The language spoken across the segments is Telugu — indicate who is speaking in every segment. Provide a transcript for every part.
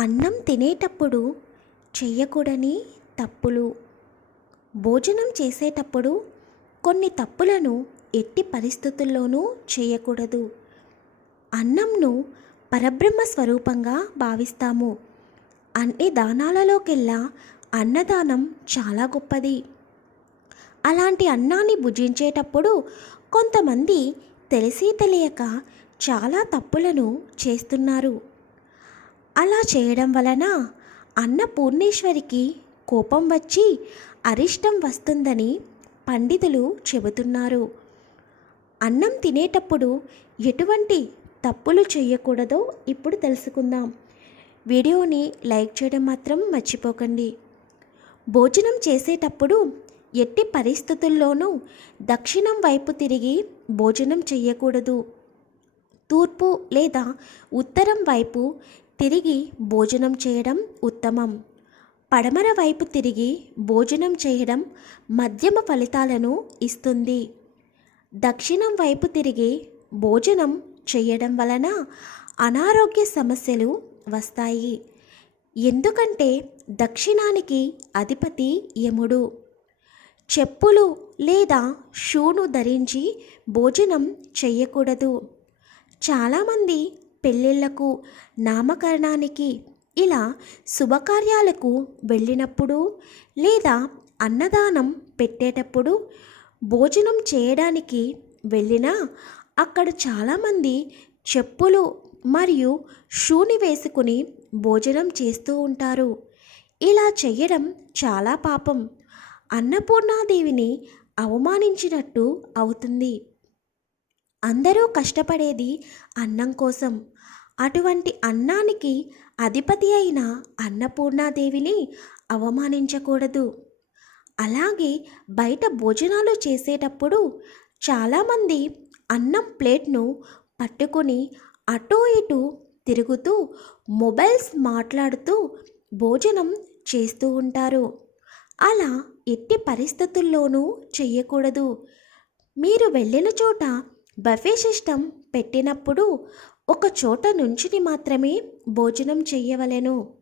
Speaker 1: అన్నం తినేటప్పుడు చేయకూడని తప్పులు. భోజనం చేసేటప్పుడు కొన్ని తప్పులను ఎట్టి పరిస్థితుల్లోనూ చేయకూడదు అన్నంను పరబ్రహ్మ స్వరూపంగా భావిస్తాము. అన్ని దానాలలోకెల్లా అన్నదానం చాలా గొప్పది. అలాంటి అన్నాన్ని భుజించేటప్పుడు కొంతమంది తెలిసి తెలియక చాలా తప్పులను చేస్తున్నారు. అలా చేయడం వలన అన్నపూర్ణేశ్వరికి కోపం వచ్చి అరిష్టం వస్తుందని పండితులు చెబుతున్నారు. అన్నం తినేటప్పుడు ఎటువంటి తప్పులు చేయకూడదో ఇప్పుడు తెలుసుకుందాం. వీడియోని లైక్ చేయడం మాత్రం మర్చిపోకండి. భోజనం చేసేటప్పుడు ఎట్టి పరిస్థితుల్లోనూ దక్షిణం వైపు తిరిగి భోజనం చేయకూడదు. తూర్పు లేదా ఉత్తరం వైపు తిరిగి భోజనం చేయడం ఉత్తమం. పడమర వైపు తిరిగి భోజనం చేయడం మధ్యమ ఫలితాలను ఇస్తుంది. దక్షిణం వైపు తిరిగి భోజనం చేయడం వలన అనారోగ్య సమస్యలు వస్తాయి. ఎందుకంటే దక్షిణానికి అధిపతి యముడు. చెప్పులు లేదా షూను ధరించి భోజనం చేయకూడదు. చాలామంది పెళ్ళిళ్ళకు నామకరణానికి ఇలా శుభకార్యాలకు వెళ్ళినప్పుడు లేదా అన్నదానం పెట్టేటప్పుడు భోజనం చేయడానికి వెళ్ళినా అక్కడ చాలామంది చెప్పులు మరియు షూని వేసుకుని భోజనం చేస్తూ ఉంటారు. ఇలా చేయడం చాలా పాపం. అన్నపూర్ణాదేవిని అవమానించినట్టు అవుతుంది. అందరూ కష్టపడేది అన్నం కోసం. అటువంటి అన్నానికి అధిపతి అయిన అన్నపూర్ణాదేవిని అవమానించకూడదు. అలాగే బయట భోజనాలు చేసేటప్పుడు చాలామంది అన్నం ప్లేట్ను పట్టుకొని అటూ ఇటూ తిరుగుతూ మొబైల్స్ మాట్లాడుతూ భోజనం చేస్తూ ఉంటారు. అలా ఎట్టి పరిస్థితుల్లోనూ చేయకూడదు. మీరు వెళ్ళిన చోట బఫే సిస్టమ్ పెట్టినప్పుడు ఒక చోట నుంచుని మాత్రమే భోజనం చెయ్యవలెను.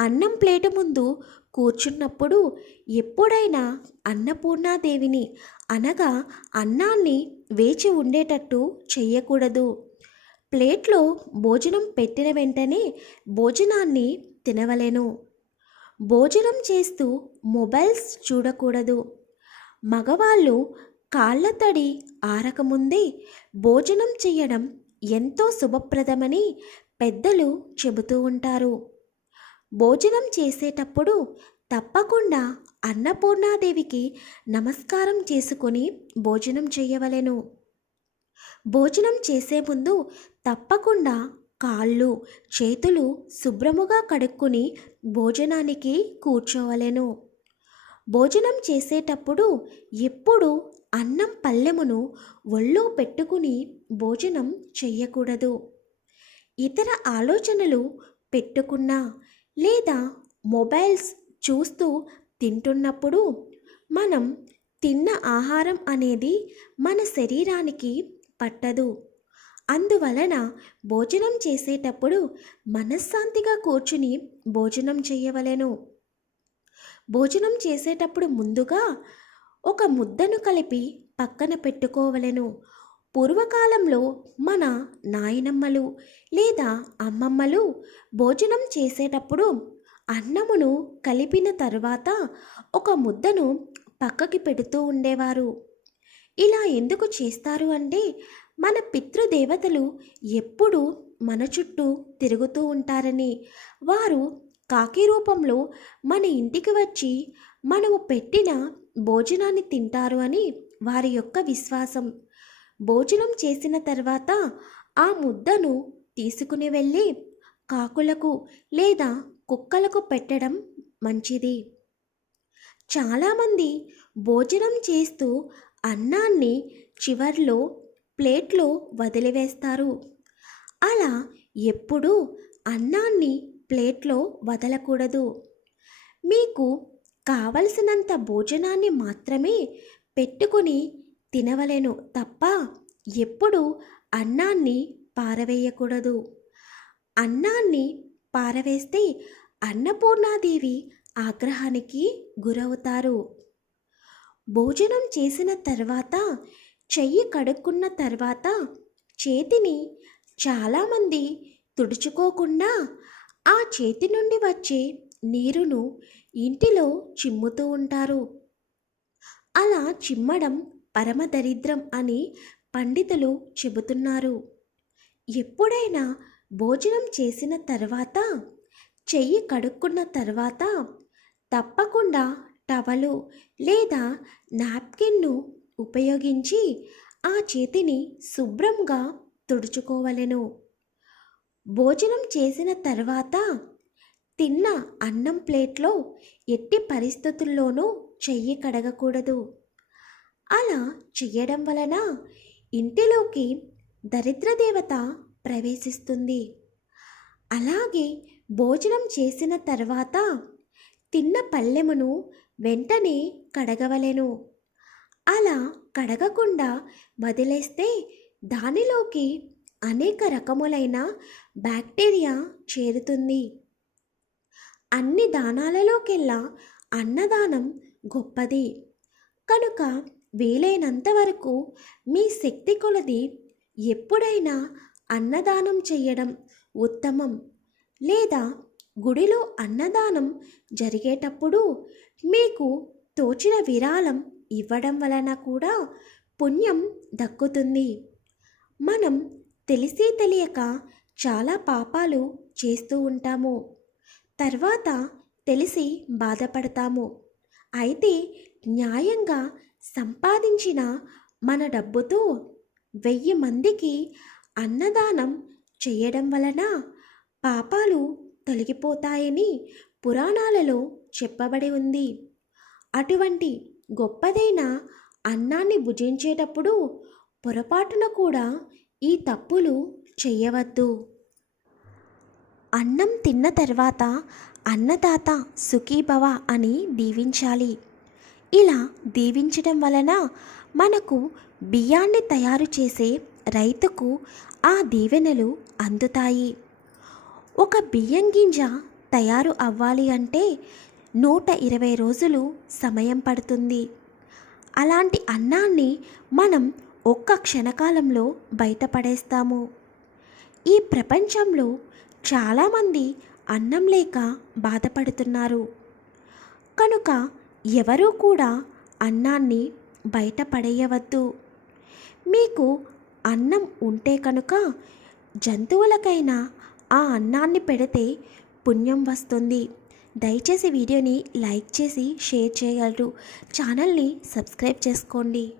Speaker 1: అన్నం ప్లేటు ముందు కూర్చున్నప్పుడు ఎప్పుడైనా అన్నపూర్ణాదేవిని అనగా అన్నాన్ని వేచి ఉండేటట్టు చెయ్యకూడదు. ప్లేట్లో భోజనం పెట్టిన వెంటనే భోజనాన్ని తినవలెను. భోజనం చేస్తూ మొబైల్స్ చూడకూడదు. మగవాళ్ళు కాళ్ళ తడి ఆరకముందే భోజనం చేయడం ఎంతో శుభప్రదమని పెద్దలు చెబుతూ ఉంటారు. భోజనం చేసేటప్పుడు తప్పకుండా అన్నపూర్ణాదేవికి నమస్కారం చేసుకొని భోజనం చేయవలెను భోజనం చేసే ముందు తప్పకుండా కాళ్ళు చేతులు శుభ్రముగా కడుక్కుని భోజనానికి కూర్చోవలెను. భోజనం చేసేటప్పుడు ఎప్పుడు అన్నం పల్లెమును ఒళ్ళో పెట్టుకుని భోజనం చెయ్యకూడదు. ఇతర ఆలోచనలు పెట్టుకున్నా లేదా మొబైల్స్ చూస్తూ తింటున్నప్పుడు మనం తిన్న ఆహారం అనేది మన శరీరానికి పట్టదు. అందువలన భోజనం చేసేటప్పుడు మనశ్శాంతిగా కూర్చుని భోజనం చేయవలెను భోజనం చేసేటప్పుడు ముందుగా ఒక ముద్దను కలిపి పక్కన పెట్టుకోవలెను. పూర్వకాలంలో మన నాయనమ్మలు లేదా అమ్మమ్మలు భోజనం చేసేటప్పుడు అన్నమును కలిపిన తర్వాత ఒక ముద్దను పక్కకి పెడుతూ ఉండేవారు. ఇలా ఎందుకు చేస్తారు అంటే మన పితృదేవతలు ఎప్పుడూ మన చుట్టూ తిరుగుతూ ఉంటారని. వారు కాకి రూపంలో మన ఇంటికి వచ్చి మనము పెట్టిన భోజనాన్ని తింటారు అని వారి యొక్క విశ్వాసం. భోజనం చేసిన తర్వాత ఆ ముద్దను తీసుకుని వెళ్ళి కాకులకు లేదా కుక్కలకు పెట్టడం మంచిది. చాలామంది భోజనం చేస్తూ అన్నాన్ని చివర్లో ప్లేట్లో వదిలివేస్తారు. అలా ఎప్పుడూ అన్నాన్ని ప్లేట్లో వదలకూడదు. మీకు కావలసినంత భోజనాన్ని మాత్రమే పెట్టుకొని తినవలెను తప్ప ఎప్పుడు అన్నాన్ని పారవేయకూడదు. అన్నాన్ని పారవేస్తే అన్నపూర్ణాదేవి ఆగ్రహానికి గురవుతారు. భోజనం చేసిన తర్వాత చెయ్యి కడుక్కున్న తర్వాత చేతిని చాలామంది తుడుచుకోకుండా ఆ చేతి నుండి వచ్చే నీరును ఇంటిలో చిమ్ముతూ ఉంటారు. అలా చిమ్మడం పరమదరిద్రం అని పండితులు చెబుతున్నారు. ఎప్పుడైనా భోజనం చేసిన తర్వాత చెయ్యి కడుక్కున్న తర్వాత తప్పకుండా టవలు లేదా నాప్కిన్ను ఉపయోగించి ఆ చేతిని శుభ్రంగా తుడుచుకోవలెను. భోజనం చేసిన తర్వాత తిన్న అన్నం ప్లేట్లో ఎట్టి పరిస్థితుల్లోనూ చెయ్యి కడగకూడదు. అలా చెయ్యడం వలన ఇంటిలోకి దరిద్రదేవత ప్రవేశిస్తుంది. అలాగే భోజనం చేసిన తర్వాత తిన్న పళ్ళెమును వెంటనే కడగవలెను. అలా కడగకుండా వదిలేస్తే దానిలోకి అనేక రకములైన బ్యాక్టీరియా చేరుతుంది. అన్ని దానాలలోకెల్లా అన్నదానం గొప్పది. కనుక వీలైనంత వరకు మీ శక్తి కొలది ఎప్పుడైనా అన్నదానం చేయడం ఉత్తమం. లేదా గుడిలో అన్నదానం జరిగేటప్పుడు మీకు తోచిన విరాళం ఇవ్వడం వలన కూడా పుణ్యం దక్కుతుంది. మనం తెలిసి తెలియక చాలా పాపాలు చేస్తూ ఉంటాము. తర్వాత తెలిసి బాధపడతాము. అయితే న్యాయంగా సంపాదించిన మన డబ్బుతో వెయ్యి మందికి అన్నదానం చేయడం వలన పాపాలు తొలగిపోతాయని పురాణాలలో చెప్పబడి ఉంది. అటువంటి గొప్పదైన అన్నాన్ని భుజించేటప్పుడు పొరపాటున కూడా ఈ తప్పులు చేయవద్దు. అన్నం తిన్న తర్వాత అన్నదాత సుఖీభవ అని దీవించాలి. ఇలా దీవించడం వలన మనకు బియ్యాన్ని తయారు చేసే రైతుకు ఆ దీవెనలు అందుతాయి. ఒక బియ్యం గింజ తయారు అవ్వాలి అంటే నూట ఇరవై రోజులు సమయం పడుతుంది. అలాంటి అన్నాన్ని మనం ఒక్క క్షణకాలంలో బయటపడేస్తాము. ఈ ప్రపంచంలో చాలామంది అన్నం లేక బాధపడుతున్నారు. కనుక ఎవరూ కూడా అన్నాన్ని బయట పడేయవద్దు. మీకు అన్నం ఉంటే కనుక జంతువులకైనా ఆ అన్నాన్ని పెడితే పుణ్యం వస్తుంది. దయచేసి వీడియోని లైక్ చేసి షేర్ చేయగలరు. ఛానల్ని సబ్స్క్రైబ్ చేసుకోండి.